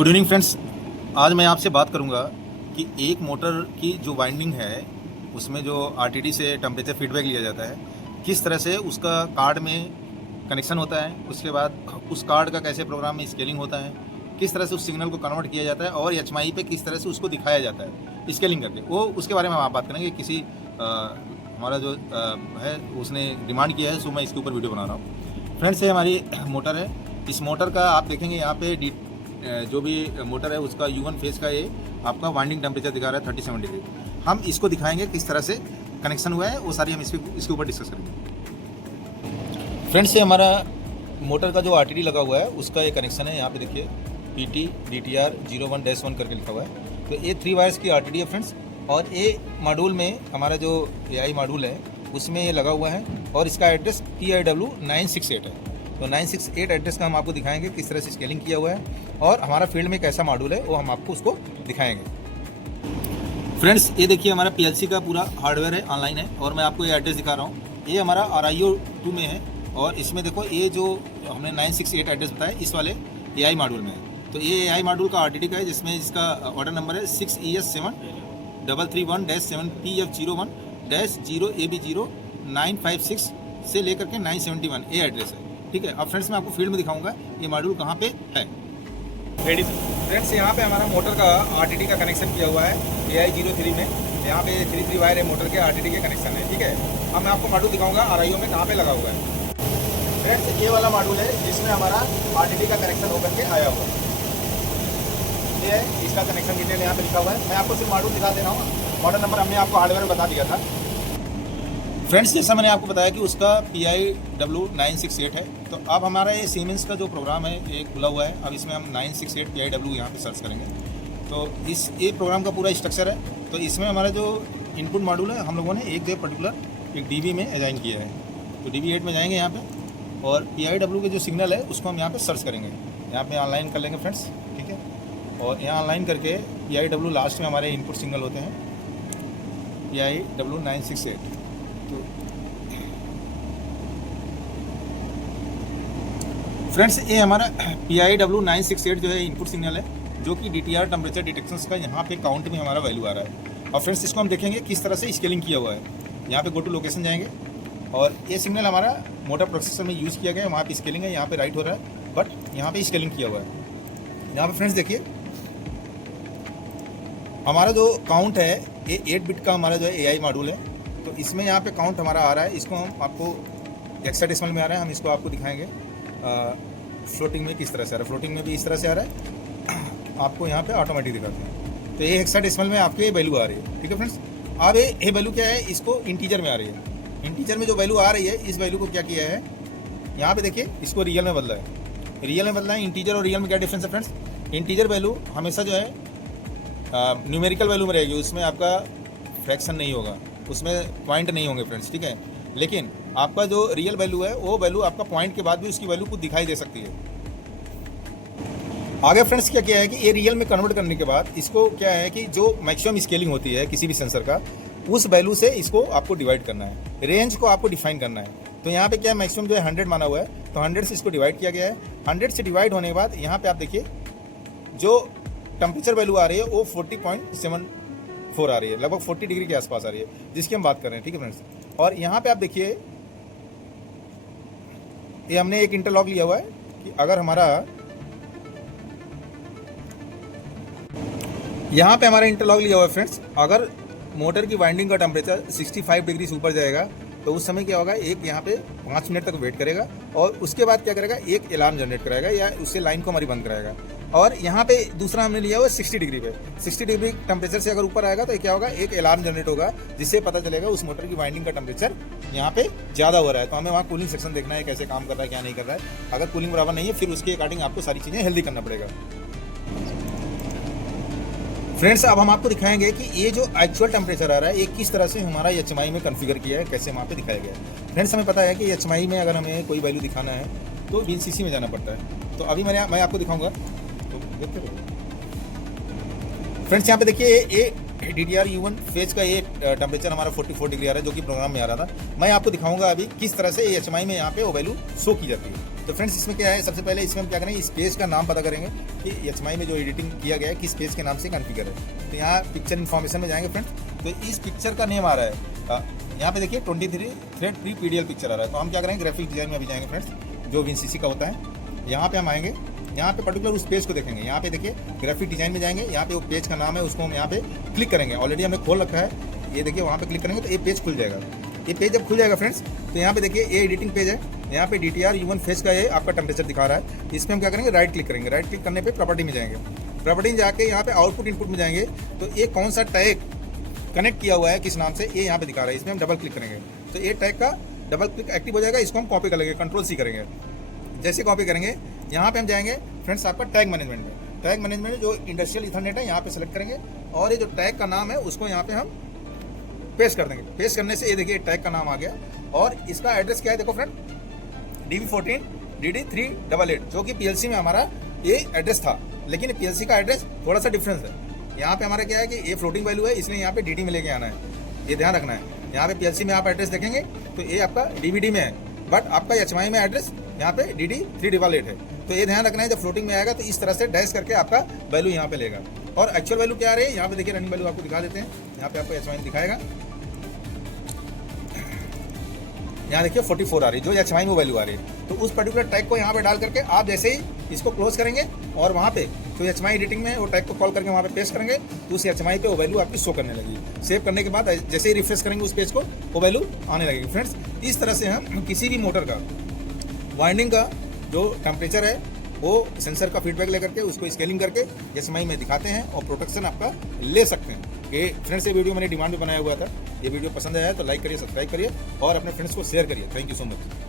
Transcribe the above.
Good evening friends. आज मैं आपसे बात करूंगा कि एक मोटर की जो वाइंडिंग है उसमें जो आरटीडी से टेम्परेचर फीडबैक लिया जाता है, किस तरह से उसका कार्ड में कनेक्शन होता है, उसके बाद उस कार्ड का कैसे प्रोग्राम में स्केलिंग होता है, किस तरह से उस सिग्नल को कन्वर्ट किया जाता है और एचएमआई पे किस तरह से उसको दिखाया जाता है स्केलिंग करके, वो उसके बारे में हम आप बात करेंगे। किसी हमारा जो है उसने डिमांड किया है, सो मैं इसके ऊपर वीडियो बना रहा हूँ। फ्रेंड्स, ये हमारी मोटर है। इस मोटर का आप देखेंगे यहाँ पे जो भी मोटर है उसका U1 फेज का ये आपका वाइंडिंग टेम्परेचर दिखा रहा है 37 डिग्री। हम इसको दिखाएंगे किस तरह से कनेक्शन हुआ है, वो सारी हम इसके ऊपर डिस्कस करेंगे। फ्रेंड्स, ये हमारा मोटर का जो आरटीडी लगा हुआ है उसका ये कनेक्शन है। यहाँ पे देखिए PT DTR 01-1 करके लिखा हुआ है। तो ये 3 वायर्स की आरटीडी है फ्रेंड्स, और ये मॉड्यूल में हमारा जो AI मॉड्यूल है उसमें ये लगा हुआ है और इसका एड्रेस PIW 968 है। तो 968 एड्रेस का हम आपको दिखाएंगे किस तरह से स्केलिंग किया हुआ है, और हमारा फील्ड में कैसा मॉड्यूल है वो हम आपको उसको दिखाएंगे। फ्रेंड्स, ये देखिए हमारा PLC का पूरा हार्डवेयर है, ऑनलाइन है, और मैं आपको ये एड्रेस दिखा रहा हूँ। ये हमारा RIO 2 में है, और इसमें देखो ये जो हमने 968 एड्रेस बताया इस वाले AI मॉड्यूल में है। तो ये AI मॉड्यूल का आरटीडी का है, जिसमें इसका ऑर्डर नंबर है 6ES7331-7PF01-0AB0956 से लेकर के 971 ये एड्रेस है। ठीक है। अब फ्रेंड्स, मैं आपको फील्ड में दिखाऊंगा ये मॉड्यूल कहाँ पे है। रेडी फ्रेंड्स, यहाँ पे हमारा मोटर का आरटीडी का कनेक्शन किया हुआ है AI03 में। यहाँ पे 3 वायर है मोटर के आरटीडी के कनेक्शन है। ठीक है। अब मैं आपको मॉड्यूल दिखाऊंगा RIO में कहाँ पे लगा हुआ है। फ्रेंड्स, ये वाला मॉड्यूल है जिसमें हमारा आरटीडी का कनेक्शन होकर के आया हुआ है। ये है, इसका कनेक्शन डिटेल यहाँ पे लिखा हुआ है। मैं आपको सिर्फ मॉड्यूल दिखा दे रहा हूँ। मॉडल नंबर हमने आपको हार्डवेयर में बता दिया था। फ्रेंड्स, जैसा मैंने आपको बताया कि उसका PIW 968 है। तो अब हमारा ये सीमेंस का जो प्रोग्राम है ये खुला हुआ है। अब इसमें हम 968 PIW यहाँ पे सर्च करेंगे। तो ये प्रोग्राम का पूरा स्ट्रक्चर है। तो इसमें हमारा जो इनपुट मॉड्यूल है हम लोगों ने एक पर्टिकुलर एक DB में असाइन किया है। तो DB8 में जाएंगे यहाँ पे, और PIW के जो सिग्नल है उसको हम यहाँ पे सर्च करेंगे। यहाँ पे ऑनलाइन कर लेंगे फ्रेंड्स। ठीक है। और यहाँ ऑनलाइन करके PIW लास्ट में हमारे इनपुट सिग्नल होते हैं PIW 968। तो फ्रेंड्स, ये हमारा PIW 968 जो है इनपुट सिग्नल है, जो कि DTR टेम्परेचर डिटेक्शंस का यहाँ पे काउंट में हमारा वैल्यू आ रहा है। और फ्रेंड्स, इसको हम देखेंगे किस तरह से स्केलिंग किया हुआ है। यहाँ पे गो टू लोकेशन जाएंगे, और ये सिग्नल हमारा मोटर प्रोसेसर में यूज़ किया गया है। वहाँ पे स्केलिंग है, यहाँ पे राइट हो रहा है, बट यहाँ पे स्केलिंग किया हुआ है। यहाँ पे फ्रेंड्स देखिए हमारा जो काउंट है ये 8 बिट का हमारा जो है AI मॉड्यूल है। तो इसमें यहाँ पे काउंट हमारा आ रहा है। इसको हम आपको हेक्साडेसिमल में आ रहा है, हम इसको आपको दिखाएंगे फ्लोटिंग में किस तरह से आ रहा है। फ्लोटिंग में भी इस तरह से आ रहा है, आपको यहाँ पे ऑटोमेटिक दिखाते हैं। तो ये हेक्साडेसिमल में आपके ये वैल्यू आ रही है। ठीक है फ्रेंड्स। अब ये वैल्यू क्या है, इसको इंटीजर में आ रही है। इंटीजर में जो वैल्यू आ रही है, इस वैल्यू को क्या किया है, यहाँ पे देखिए इसको रियल में बदला है। रियल में बदला है। इंटीजर और रियल में क्या डिफरेंस है फ्रेंड्स? इंटीजर वैल्यू हमेशा जो है न्यूमेरिकल वैल्यू में रहेगी, उसमें आपका फ्रैक्शन नहीं होगा, उसमें पॉइंट नहीं होंगे फ्रेंड्स। ठीक है। लेकिन आपका जो रियल वैल्यू है वो वैल्यू आपका पॉइंट के बाद भी उसकी वैल्यू कुछ दिखाई दे सकती है। आगे फ्रेंड्स क्या किया है कि ये रियल में कन्वर्ट करने के बाद इसको क्या है कि जो मैक्सिमम स्केलिंग होती है किसी भी सेंसर का, उस वैल्यू से इसको आपको डिवाइड करना है, रेंज को आपको डिफाइन करना है। तो यहाँ पे क्या मैक्सिमम जो है 100 माना हुआ है, तो 100 से इसको डिवाइड किया गया है। 100 से डिवाइड होने के बाद यहाँ पे आप देखिए जो टेम्परेचर वैल्यू आ रही है वो 40.74 आ रही है, लगभग 40 डिग्री के आसपास आ रही है, जिसकी हम बात कर रहे हैं। ठीक है फ्रेंड्स। और यहाँ पे आप देखिए ये हमने एक इंटरलॉक लिया हुआ है कि अगर हमारा यहाँ पे हमारा इंटरलॉक लिया हुआ है फ्रेंड्स, अगर मोटर की वाइंडिंग का टेम्परेचर 65 डिग्री से ऊपर जाएगा तो उस समय क्या होगा, एक यहाँ पे 5 मिनट तक वेट करेगा, और उसके बाद क्या करेगा, एक अलार्म जनरेट कराएगा या उससे लाइन को हमारी बंद कराएगा। और यहाँ पे दूसरा हमने लिया हुआ 60 डिग्री पे। 60 डिग्री टेम्परेचर से अगर ऊपर आएगा तो क्या होगा, एक अलार्म जनरेट होगा, जिससे पता चलेगा उस मोटर की वाइंडिंग का टेम्परेचर यहाँ पे ज़्यादा हो रहा है। तो हमें वहाँ कूलिंग सेक्शन देखना है, कैसे काम कर रहा है क्या नहीं कर रहा है। अगर कूलिंग बराबर नहीं है फिर उसके अकॉर्डिंग आपको सारी चीज़ें हेल्दी करना पड़ेगा। फ्रेंड्स, अब हम आपको दिखाएंगे कि ये जो एक्चुअल टेम्परेचर आ रहा है ये किस तरह से हमारा HMI में कॉन्फ़िगर किया है, कैसे वहाँ पे दिखाया गया है। फ्रेंड्स, हमें पता है कि HMI में अगर हमें कोई वैल्यू दिखाना है तो VNCC में जाना पड़ता है। तो अभी मैं आपको दिखाऊंगा, तो देखते रहो फ्रेंड्स। यहाँ पे देखिए ये DTR U1 फेज का ये टेम्परेचर हमारा 44 डिग्री आ रहा है, जो कि प्रोग्राम में आ रहा था। मैं आपको दिखाऊंगा अभी किस तरह से HMI में यहाँ पे वो वैल्यू शो की जाती है। तो फ्रेंड्स, इसमें क्या है, सबसे पहले इसमें हम क्या करेंगे, इस पेज का नाम पता करेंगे कि HMI में जो एडिटिंग किया गया है किस पेज के नाम से कॉन्फ़िगर है। तो यहाँ पिक्चर इन्फॉर्मेशन में जाएंगे फ्रेंड्स, तो इस पिक्चर का नेम आ रहा है, यहाँ पे देखिए 23 थ्रेड प्री PDL पिक्चर आ रहा है। तो हम क्या करेंगे, ग्राफिक डिजाइन में अभी जाएंगे फ्रेंड्स, जो WinCC का होता है। यहाँ पे हम आएंगे, यहाँ पे पर्टिकुलर उस पेज को देखेंगे। यहाँ पे देखिए ग्राफिक डिजाइन में जाएंगे, यहाँ पे वो पेज का नाम है, उसको हम यहाँ पे क्लिक करेंगे। ऑलरेडी हमने खोल रखा है, ये देखिए वहाँ पे क्लिक करेंगे तो ये पेज खुल जाएगा। ये पेज जब खुल जाएगा फ्रेंड्स, तो यहाँ पे देखिए ये एडिटिंग पेज है। यहाँ पे DTR U1 फेज का ये आपका टेम्परेचर दिखा रहा है। इसमें हम क्या करेंगे, राइट क्लिक करेंगे। राइट क्लिक करने पर प्रॉपर्टी में जाएंगे। प्रॉपर्टी में जाके यहाँ पे आउटपुट इनपुट में जाएंगे, तो ये कौन सा टैग कनेक्ट किया हुआ है किस नाम से, ये यहाँ पे दिखा रहा है। इसमें हम डबल क्लिक करेंगे तो ये टैग का डबल क्लिक एक्टिव हो जाएगा। इसको हम कॉपी कर लेंगे, Ctrl+C करेंगे। जैसे कॉपी करेंगे, यहाँ पे हम जाएंगे फ्रेंड्स आपका टैग मैनेजमेंट में। टैग मैनेजमेंट में जो इंडस्ट्रियल ईथरनेट है यहाँ पे सेलेक्ट करेंगे, और ये जो टैग का नाम है उसको यहाँ पे हम पेस्ट कर देंगे। पेस्ट करने से ये देखिए टैग का नाम आ गया, और इसका एड्रेस क्या है देखो फ्रेंड, DB14 DD388, जो कि PLC में हमारा ये एड्रेस था, लेकिन PLC का एड्रेस थोड़ा सा डिफरेंस है। यहाँ पे हमारा क्या है कि ये फ्लोटिंग वैल्यू है, इसलिए यहाँ पे DD में लेके आना है, ये ध्यान रखना है। यहाँ पे PLC में आप एड्रेस देखेंगे तो ये आपका DVD में है, बट आपका HMI में एड्रेस यहाँ पे DD388 है। तो ये ध्यान रखना है, जब फ्लोटिंग में आएगा तो इस तरह से डैश करके आपका वैल्यू यहाँ पे लेगा। और एक्चुअल वैल्यू क्या आ रही है, यहाँ पे देखिए रनिंग वैल्यू आपको दिखा देते हैं। यहाँ पे आपको HMI दिखाएगा, यहाँ देखिए 44 आ रही है, जो HMI में वैल्यू आ रही है। तो उस पर्टिकुलर टैग को यहाँ पे डाल करके आप जैसे ही इसको क्लोज करेंगे, और वहाँ पे तो HMI एडिटिंग में वो टैग को कॉल करके वहाँ पे पेस्ट करेंगे, तो उस HMI पे वो वैल्यू आपकी शो करने लगेगी। सेव करने के बाद जैसे ही रिफ्रेश करेंगे उस पेज को, वो वैल्यू आने लगेगी। फ्रेंड्स, इस तरह से हम किसी भी मोटर का वाइंडिंग का जो टेम्परेचर है वो सेंसर का फीडबैक लेकर के उसको स्केलिंग करके HMI में दिखाते हैं, और प्रोटेक्शन आपका ले सकते हैं। ये फ्रेंड्स, ये वीडियो मैंने डिमांड में बनाया हुआ था। ये वीडियो पसंद आया है तो लाइक करिए, सब्सक्राइब करिए, और अपने फ्रेंड्स को शेयर करिए। Thank you so much.